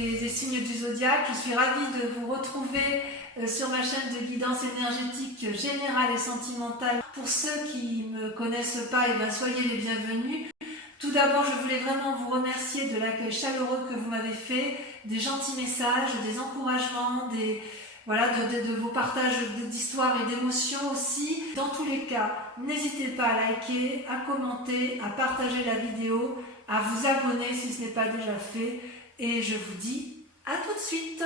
des signes du zodiaque. Je suis ravie de vous retrouver sur ma chaîne de guidance énergétique générale et sentimentale. Pour ceux qui ne me connaissent pas, soyez les bienvenus. Tout d'abord, je voulais vraiment vous remercier de l'accueil chaleureux que vous m'avez fait, des gentils messages, des encouragements, de vos partages d'histoires et d'émotions aussi. Dans tous les cas, n'hésitez pas à liker, à commenter, à partager la vidéo, à vous abonner si ce n'est pas déjà fait. Et je vous dis à tout de suite.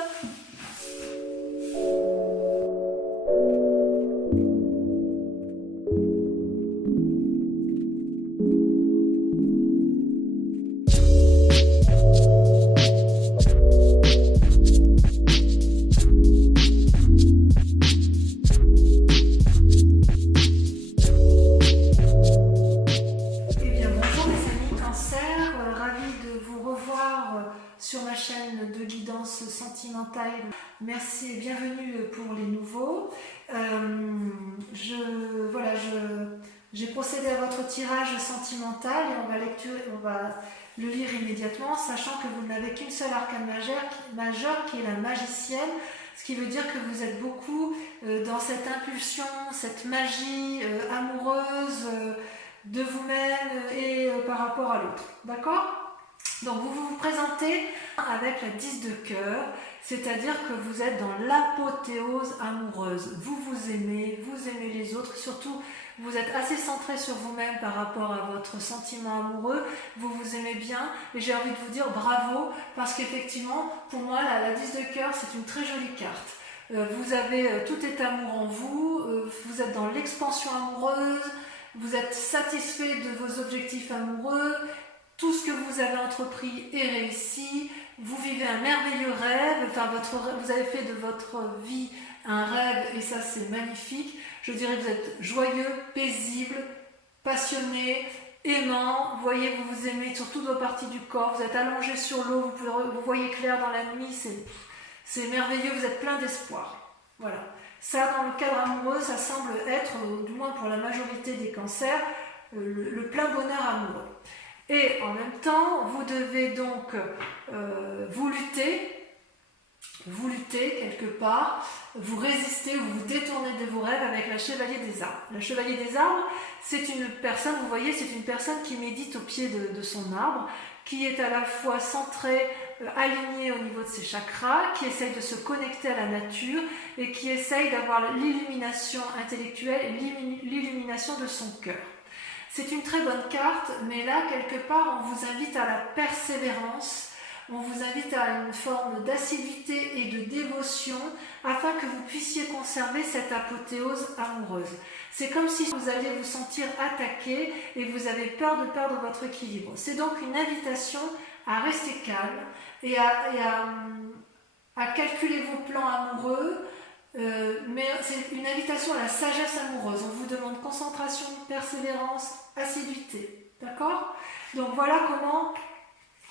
Sur ma chaîne de guidance sentimentale. Merci et bienvenue pour les nouveaux. J'ai procédé à votre tirage sentimental et on va le lire immédiatement, sachant que vous n'avez qu'une seule arcane majeure qui est la magicienne, ce qui veut dire que vous êtes beaucoup dans cette impulsion, cette magie amoureuse de vous-même et par rapport à l'autre. D'accord ? Donc vous vous présentez avec la 10 de cœur, c'est-à-dire que vous êtes dans l'apothéose amoureuse. Vous aimez les autres, surtout vous êtes assez centré sur vous-même par rapport à votre sentiment amoureux, vous vous aimez bien et j'ai envie de vous dire bravo parce qu'effectivement pour moi la 10 de cœur c'est une très jolie carte. Vous avez tout est amour en vous, vous êtes dans l'expansion amoureuse, vous êtes satisfait de vos objectifs amoureux. Tout ce que vous avez entrepris est réussi, vous vivez un merveilleux rêve, vous avez fait de votre vie un rêve et ça c'est magnifique. Je dirais que vous êtes joyeux, paisible, passionné, aimant, vous voyez, vous vous aimez sur toutes vos parties du corps, vous êtes allongé sur l'eau, vous voyez clair dans la nuit, c'est merveilleux, vous êtes plein d'espoir. Voilà. Ça, dans le cadre amoureux, ça semble être, du moins pour la majorité des cancers, le plein bonheur amoureux. Et en même temps, vous devez donc vous lutter quelque part, vous résister ou vous détourner de vos rêves avec la chevalier des arbres. La chevalier des arbres, c'est une personne, vous voyez, c'est une personne qui médite au pied de son arbre, qui est à la fois centrée, alignée au niveau de ses chakras, qui essaye de se connecter à la nature et qui essaye d'avoir l'illumination intellectuelle et l'illumination de son cœur. C'est une très bonne carte, mais là, quelque part, on vous invite à la persévérance, on vous invite à une forme d'assiduité et de dévotion afin que vous puissiez conserver cette apothéose amoureuse. C'est comme si vous alliez vous sentir attaqué et vous avez peur de perdre votre équilibre. C'est donc une invitation à rester calme et à calculer vos plans amoureux, mais c'est une invitation à la sagesse amoureuse. On vous demande concentration, persévérance, assiduité. D'accord ? Donc voilà comment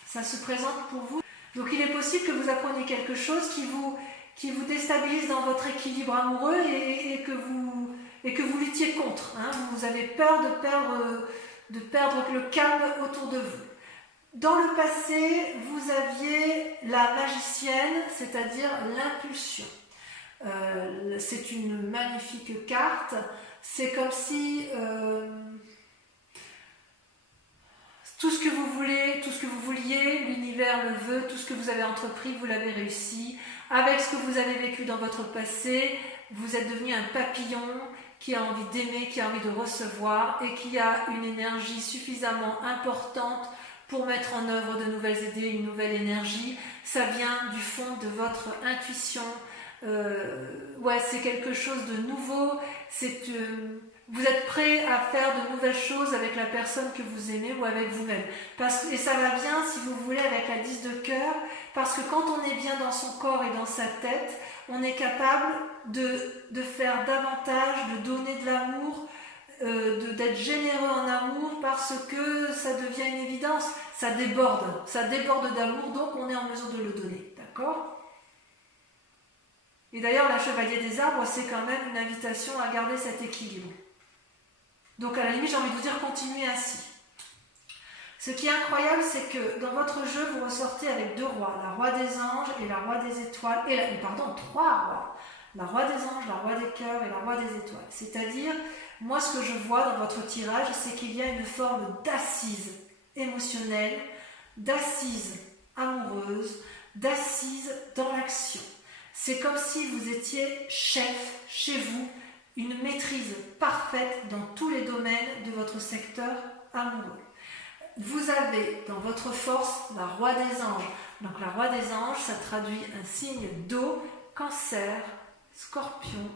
ça se présente pour vous. Donc il est possible que vous appreniez quelque chose qui vous déstabilise dans votre équilibre amoureux et que vous luttiez contre. Hein. Vous avez peur de perdre le calme autour de vous. Dans le passé, vous aviez la magicienne, c'est-à-dire l'impulsion. C'est une magnifique carte. C'est comme si tout ce que vous voulez, tout ce que vous vouliez, l'univers le veut, tout ce que vous avez entrepris, vous l'avez réussi. Avec ce que vous avez vécu dans votre passé, vous êtes devenu un papillon qui a envie d'aimer, qui a envie de recevoir et qui a une énergie suffisamment importante pour mettre en œuvre de nouvelles idées, une nouvelle énergie. Ça vient du fond de votre intuition. C'est quelque chose de nouveau. Vous êtes prêt à faire de nouvelles choses avec la personne que vous aimez ou avec vous-même. Et ça va bien, si vous voulez, avec la 10 de cœur, parce que quand on est bien dans son corps et dans sa tête, on est capable de faire davantage, de donner de l'amour, d'être généreux en amour, parce que ça devient une évidence, ça déborde d'amour, donc on est en mesure de le donner. D'accord ? Et d'ailleurs, la chevalier des arbres, c'est quand même une invitation à garder cet équilibre. Donc à la limite, j'ai envie de vous dire, continuez ainsi. Ce qui est incroyable, c'est que dans votre jeu, vous ressortez avec 2 rois, la roi des anges et la roi des étoiles, pardon, 3 rois, la roi des anges, la roi des cœurs et la roi des étoiles. C'est-à-dire, moi ce que je vois dans votre tirage, c'est qu'il y a une forme d'assise émotionnelle, d'assise amoureuse, d'assise dans l'action. C'est comme si vous étiez chef chez vous, une maîtrise parfaite dans tous les domaines de votre secteur amoureux. Vous avez dans votre force la roi des anges. Donc la roi des anges, ça traduit un signe d'eau, cancer, scorpion,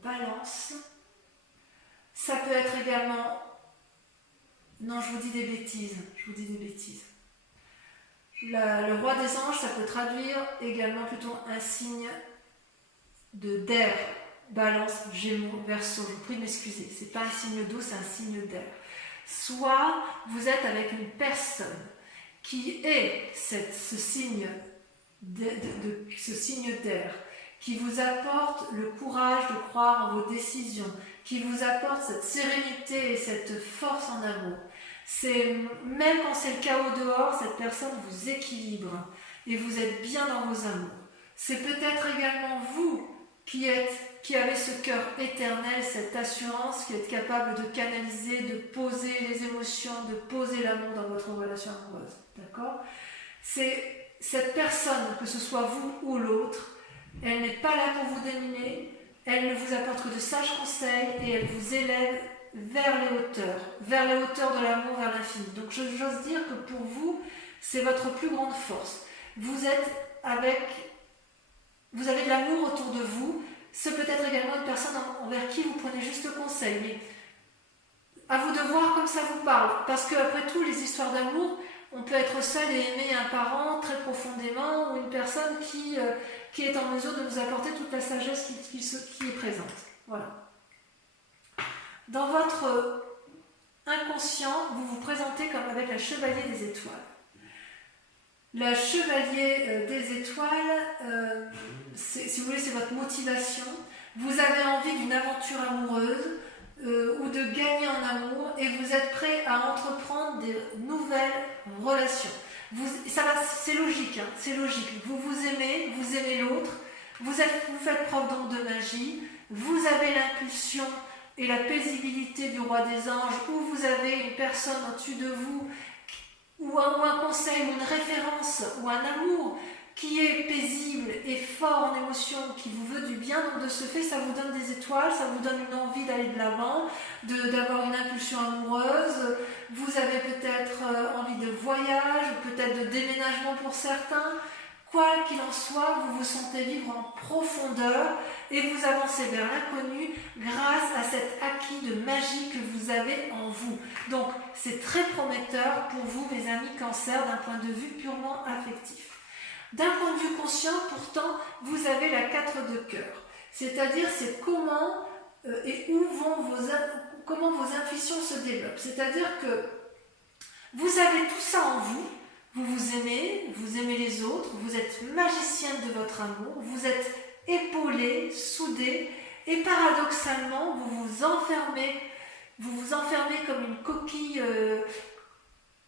balance. Ça peut être également... Non, je vous dis des bêtises. Le roi des anges, ça peut traduire également plutôt un signe d'air. Balance, Gémeaux, Verseau. Je vous prie de m'excuser. Ce n'est pas un signe d'eau, c'est un signe d'air. Soit vous êtes avec une personne qui est ce signe d'air, qui vous apporte le courage de croire en vos décisions, qui vous apporte cette sérénité et cette force en amour. Même quand c'est le chaos dehors, cette personne vous équilibre et vous êtes bien dans vos amours. C'est peut-être également vous qui avez ce cœur éternel, cette assurance, qui êtes capable de canaliser, de poser les émotions, de poser l'amour dans votre relation amoureuse. D'accord ? C'est cette personne, que ce soit vous ou l'autre, elle n'est pas là pour vous dominer, elle ne vous apporte que de sages conseils et elle vous élève vers les hauteurs de l'amour, vers l'infini. Donc j'ose dire que pour vous, c'est votre plus grande force. Vous avez de l'amour autour de vous. C'est peut-être également une personne envers qui vous prenez juste conseil, mais à vous de voir comme ça vous parle. Parce qu'après tout, les histoires d'amour, on peut être seul et aimer un parent très profondément ou une personne qui est en mesure de nous apporter toute la sagesse qui est présente. Voilà. Dans votre inconscient, vous vous présentez comme avec la chevalier des étoiles. La chevalier des étoiles, si vous voulez, c'est votre motivation. Vous avez envie d'une aventure amoureuse ou de gagner en amour et vous êtes prêt à entreprendre des nouvelles relations. C'est logique, hein, c'est logique. Vous aimez l'autre, vous faites preuve donc de magie, vous avez l'impulsion et la paisibilité du roi des anges, ou vous avez une personne au-dessus de vous, ou un conseil, ou une référence, ou un amour qui est paisible et fort en émotion, qui vous veut du bien. Donc de ce fait, ça vous donne des étoiles, ça vous donne une envie d'aller de l'avant, d'avoir une impulsion amoureuse. Vous avez peut-être envie de voyage, peut-être de déménagement pour certains. Quoi qu'il en soit, vous vous sentez vivre en profondeur et vous avancez vers l'inconnu grâce à cet acquis de magie que vous avez en vous. Donc, c'est très prometteur pour vous, mes amis Cancer, d'un point de vue purement affectif. D'un point de vue conscient, pourtant, vous avez la 4 de cœur. C'est-à-dire, c'est comment et où comment vos intuitions se développent. C'est-à-dire que vous avez tout ça en vous. Vous aimez les autres, vous êtes magicienne de votre amour, vous êtes épaulé, soudé, et paradoxalement, vous vous enfermez comme une coquille,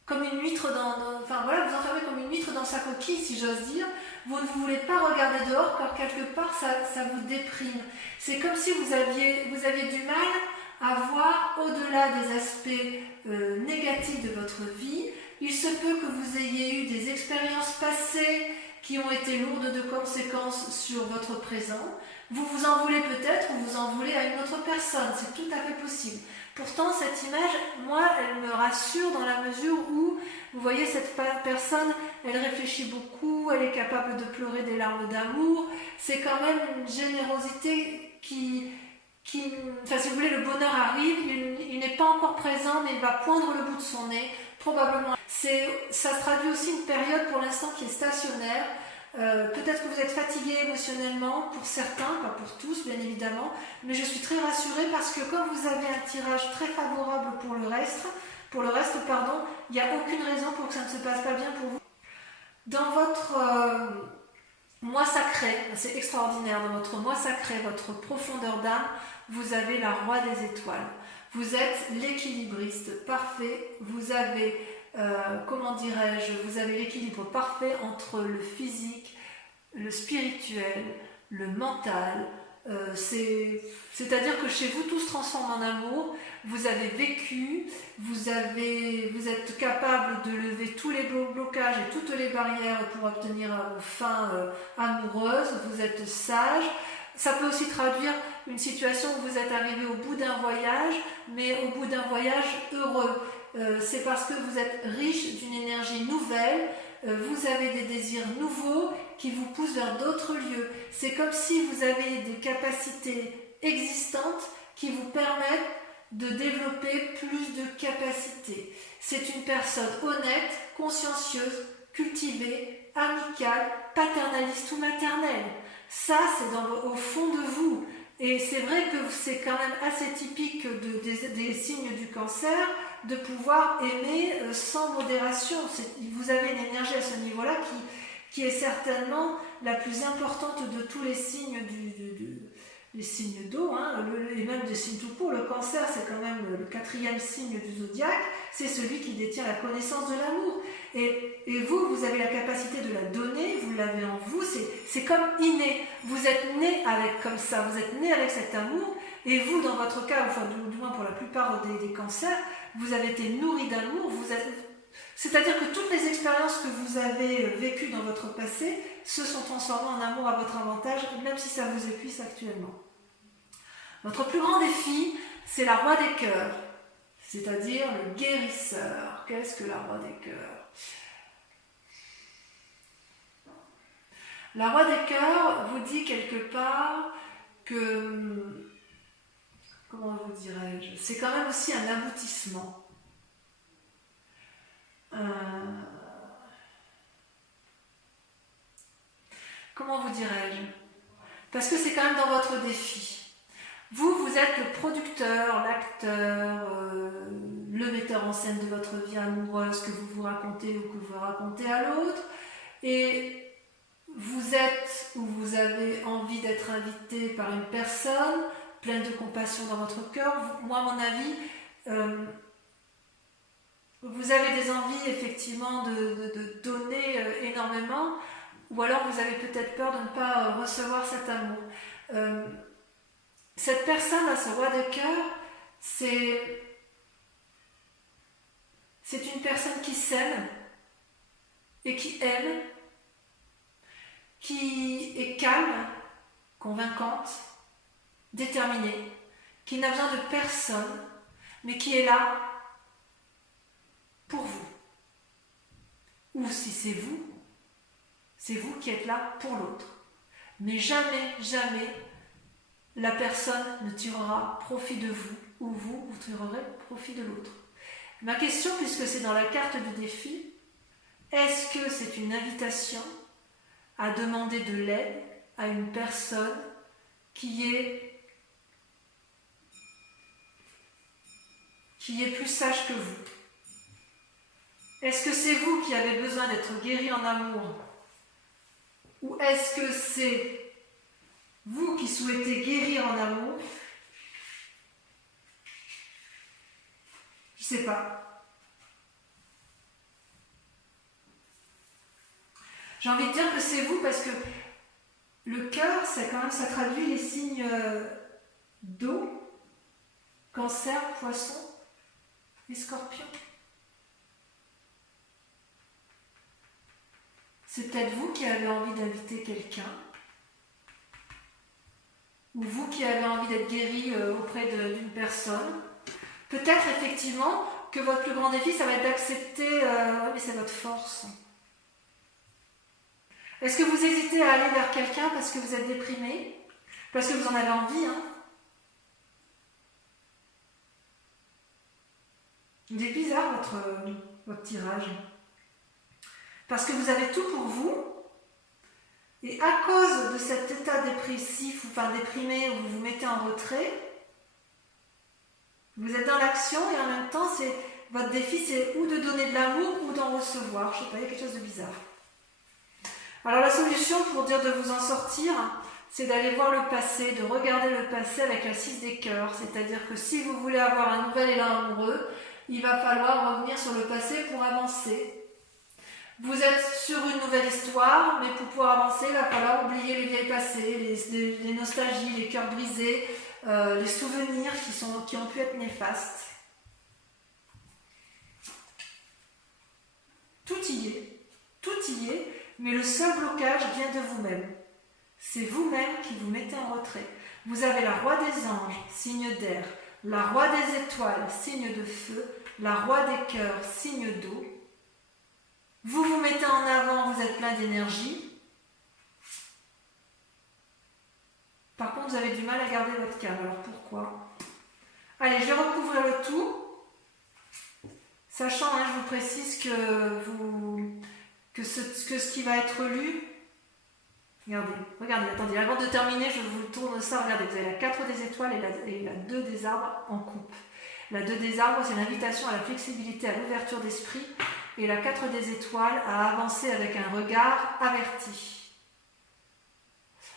comme une huître vous enfermez comme une huître dans sa coquille, si j'ose dire. Vous ne voulez pas regarder dehors, car quelque part, ça vous déprime. C'est comme si vous aviez du mal à voir au-delà des aspects négatifs de votre vie. Il se peut que vous ayez eu des expériences passées qui ont été lourdes de conséquences sur votre présent. Vous vous en voulez peut-être ou vous en voulez à une autre personne, c'est tout à fait possible. Pourtant, cette image, moi, elle me rassure dans la mesure où, vous voyez, cette personne, elle réfléchit beaucoup, elle est capable de pleurer des larmes d'amour. C'est quand même une générosité si vous voulez, le bonheur arrive, il n'est pas encore présent, mais il va poindre le bout de son nez, probablement. Ça se traduit aussi une période pour l'instant qui est stationnaire. Peut-être que vous êtes fatigué émotionnellement pour certains, pas pour tous bien évidemment, mais je suis très rassurée parce que comme vous avez un tirage très favorable pour le reste, il n'y a aucune raison pour que ça ne se passe pas bien pour vous. Dans votre moi sacré, c'est extraordinaire, dans votre moi sacré, votre profondeur d'âme, vous avez la roi des étoiles. Vous êtes l'équilibriste parfait, vous avez, comment dirais-je, vous avez l'équilibre parfait entre le physique, le spirituel, le mental. C'est-à-dire que chez vous, tout se transforme en amour. Vous avez vécu, vous êtes capable de lever tous les blocages et toutes les barrières pour obtenir vos fins amoureuses. Vous êtes sage. Ça peut aussi traduire une situation où vous êtes arrivé au bout d'un voyage, mais au bout d'un voyage heureux. C'est parce que vous êtes riche d'une énergie nouvelle, vous avez des désirs nouveaux qui vous poussent vers d'autres lieux. C'est comme si vous avez des capacités existantes qui vous permettent de développer plus de capacités. C'est une personne honnête, consciencieuse, cultivée, amicale, paternaliste ou maternelle. Ça, c'est au fond de vous. Et c'est vrai que c'est quand même assez typique des signes du cancer de pouvoir aimer sans modération. Vous avez une énergie à ce niveau-là qui est certainement la plus importante de tous les signes les signes d'eau, hein, et même des signes tout court. Le cancer, c'est quand même le 4e signe du zodiaque, c'est celui qui détient la connaissance de l'amour. Et vous avez la capacité de la donner, vous l'avez en vous, c'est comme inné. Vous êtes né avec comme ça, vous êtes né avec cet amour, et vous, dans votre cas, enfin du moins pour la plupart des cancers, vous avez été nourri d'amour, c'est-à-dire que toutes les expériences que vous avez vécues dans votre passé se sont transformées en amour à votre avantage, même si ça vous épuise actuellement. Votre plus grand défi, c'est la roi des cœurs, c'est-à-dire le guérisseur. Qu'est-ce que la roi des cœurs? La roi des cœurs vous dit quelque part que, comment vous dirais-je, c'est quand même aussi un aboutissement. Comment vous dirais-je? Parce que c'est quand même dans votre défi. Vous êtes le producteur, l'acteur, le metteur en scène de votre vie amoureuse que vous vous racontez ou que vous racontez à l'autre. Et vous êtes ou vous avez envie d'être invité par une personne pleine de compassion dans votre cœur. Moi, à mon avis, vous avez des envies effectivement de donner énormément, ou alors vous avez peut-être peur de ne pas recevoir cet amour. Cette personne, à ce roi de cœur, c'est une personne qui s'aime et qui aime, qui est calme, convaincante, déterminée, qui n'a besoin de personne, mais qui est là pour vous. Ou si c'est vous qui êtes là pour l'autre. Mais jamais, jamais, la personne ne tirera profit de vous, ou vous tirerez profit de l'autre. Ma question, puisque c'est dans la carte du défi, est-ce que c'est une invitation à demander de l'aide à une personne qui est plus sage que vous? Est-ce que c'est vous qui avez besoin d'être guéri en amour? Ou est-ce que c'est vous qui souhaitez guérir en amour? Je ne sais pas. J'ai envie de dire que c'est vous parce que le cœur, ça traduit les signes d'eau, cancer, poisson et scorpion. C'est peut-être vous qui avez envie d'inviter quelqu'un, ou vous qui avez envie d'être guéri auprès d'une personne. Peut-être effectivement que votre plus grand défi, ça va être d'accepter, mais c'est votre force. Est-ce que vous hésitez à aller vers quelqu'un parce que vous êtes déprimé? Parce que vous en avez envie, hein? Il est bizarre votre tirage. Parce que vous avez tout pour vous, et à cause de cet état dépressif, ou enfin déprimé, où vous vous mettez en retrait, vous êtes dans l'action, et en même temps, votre défi, c'est ou de donner de l'amour, ou d'en recevoir. Je ne sais pas, il y a quelque chose de bizarre. Alors la solution pour dire de vous en sortir, c'est d'aller voir le passé, de regarder le passé avec la 6 des cœurs. C'est-à-dire que si vous voulez avoir un nouvel élan amoureux, il va falloir revenir sur le passé pour avancer. Vous êtes sur une nouvelle histoire, mais pour pouvoir avancer, il va falloir oublier les vieilles passés, les nostalgies, les cœurs brisés, les souvenirs qui ont pu être néfastes. Tout y est, mais le seul blocage vient de vous-même. C'est vous-même qui vous mettez en retrait. Vous avez la roi des anges, signe d'air, la roi des étoiles, signe de feu, la roi des cœurs, signe d'eau. Vous vous mettez en avant, vous êtes plein d'énergie. Par contre, vous avez du mal à garder votre calme. Alors pourquoi? Allez, je vais recouvrir le tout. Sachant, je vous précise que ce qui va être lu, regardez, attendez, avant de terminer, je vous tourne ça, regardez, vous avez la 4 des étoiles et la 2 des arbres en coupe. La 2 des arbres, c'est l'invitation à la flexibilité, à l'ouverture d'esprit, et la 4 des étoiles à avancer avec un regard averti.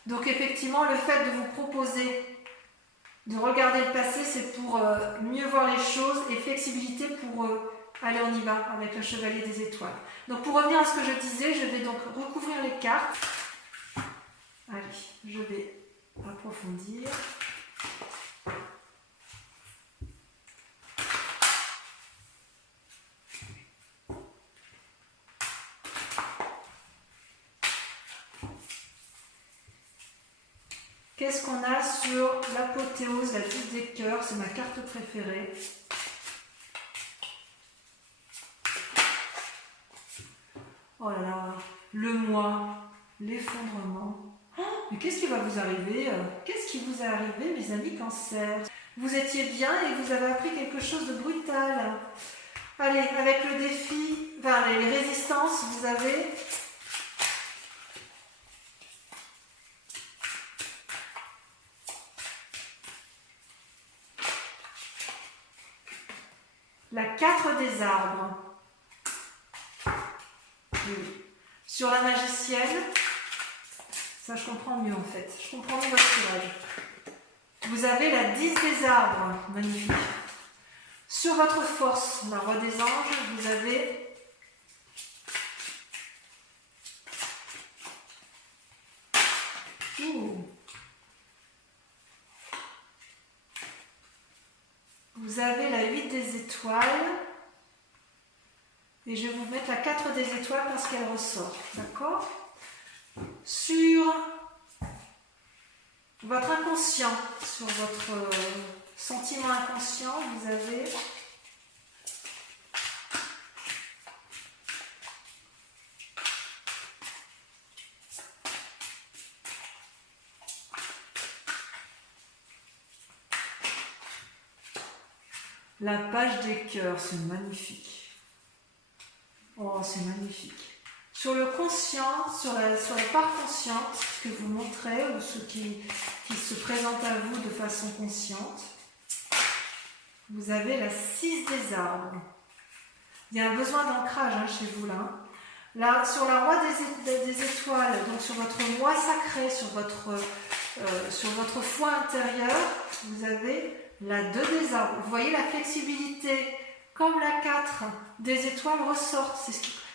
Donc effectivement, le fait de vous proposer de regarder le passé, c'est pour mieux voir les choses, et flexibilité pour... allez, on y va avec le chevalier des étoiles. Donc pour revenir à ce que je disais, je vais donc recouvrir les cartes. Allez, je vais approfondir. Qu'est-ce qu'on a sur l'apothéose, la 10 des cœurs? C'est ma carte préférée. Oh là là, le moi, l'effondrement. Oh, mais qu'est-ce qui va vous arriver? Qu'est-ce qui vous est arrivé, mes amis Cancer? Vous étiez bien et vous avez appris quelque chose de brutal. Allez, avec le défi, enfin les résistances, vous avez... la 4 des arbres. Oui. Sur la magicienne, ça je comprends mieux en fait. Je comprends mieux votre tirage. Vous avez la 10 des arbres, magnifique. Sur votre force, la roi des anges, vous avez vous avez la 8 des étoiles. Et je vais vous mettre la 4 des étoiles parce qu'elle ressort. D'accord? Sur votre inconscient, sur votre sentiment inconscient, vous avez la page des cœurs. C'est magnifique. Oh, c'est magnifique. Sur le conscient, sur la part consciente, ce que vous montrez, ou ce qui se présente à vous de façon consciente, vous avez la 6 des arbres. Il y a un besoin d'ancrage chez vous là. Là, sur la roi des étoiles, donc sur votre moi sacré, sur votre foi intérieure, vous avez la 2 des arbres. Vous voyez la flexibilité. Comme la 4 des étoiles ressortent.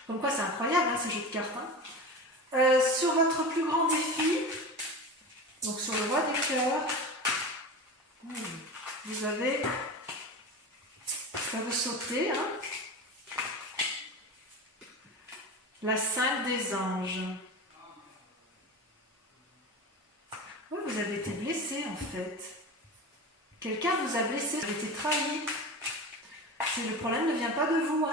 Comme quoi c'est incroyable ces jeux de cartes. Sur votre plus grand défi, donc sur le roi des cœurs, vous avez, ça veut sauter, la 5 des anges. Oui, vous avez été blessé en fait. Quelqu'un vous a blessé, vous avez été trahi. Le problème ne vient pas de vous.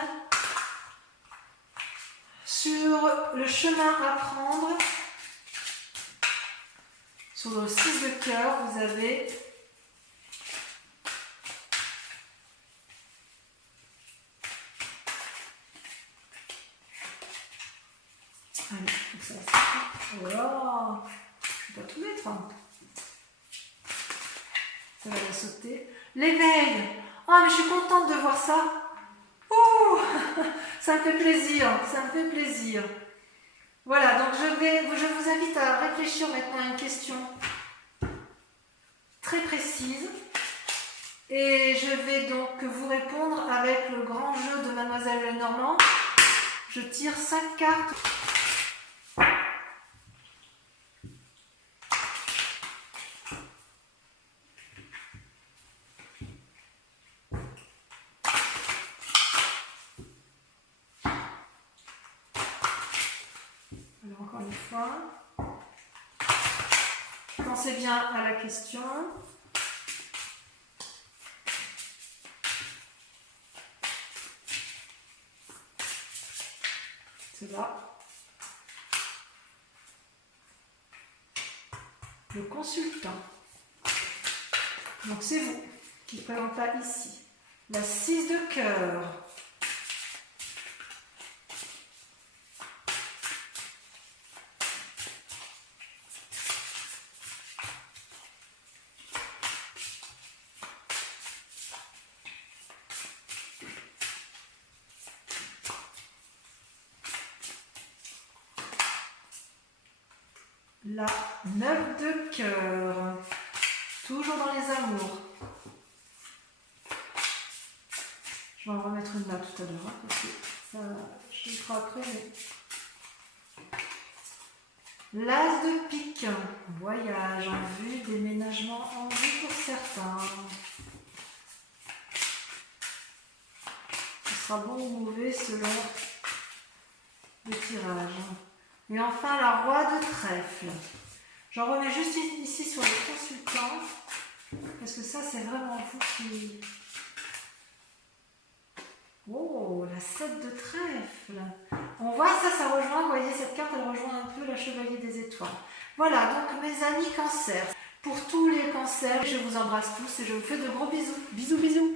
Sur le chemin à prendre, sur le 6 de cœur, vous avez allez, ça va. Oh là, je ne vais pas tout mettre. Ça va la sauter. L'éveil. Oh, mais je suis contente de voir ça. Ouh, ça me fait plaisir, ça me fait plaisir. Voilà, donc je vous invite à réfléchir maintenant à une question très précise. Et je vais donc vous répondre avec le grand jeu de Mademoiselle Lenormand. Je tire 5 cartes. Alors encore une fois, pensez bien à la question. C'est là. Le consultant. Donc c'est vous qui ne présente pas ici. La 6 de cœur. La 9 de cœur. Toujours dans les amours. Je vais en remettre une là tout à l'heure, hein, parce que ça, je le ferai après. Mais... L'as de pique. Voyage en vue, déménagement en vue pour certains. Ce sera bon ou mauvais selon le tirage. Et enfin, la roi de trèfle. J'en remets juste ici sur le consultant, parce que ça, c'est vraiment vous qui... Oh, la 7 de trèfle. On voit ça rejoint, vous voyez, cette carte, elle rejoint un peu la chevalier des étoiles. Voilà, donc mes amis cancers. Pour tous les cancers, je vous embrasse tous et je vous fais de gros bisous. Bisous, bisous.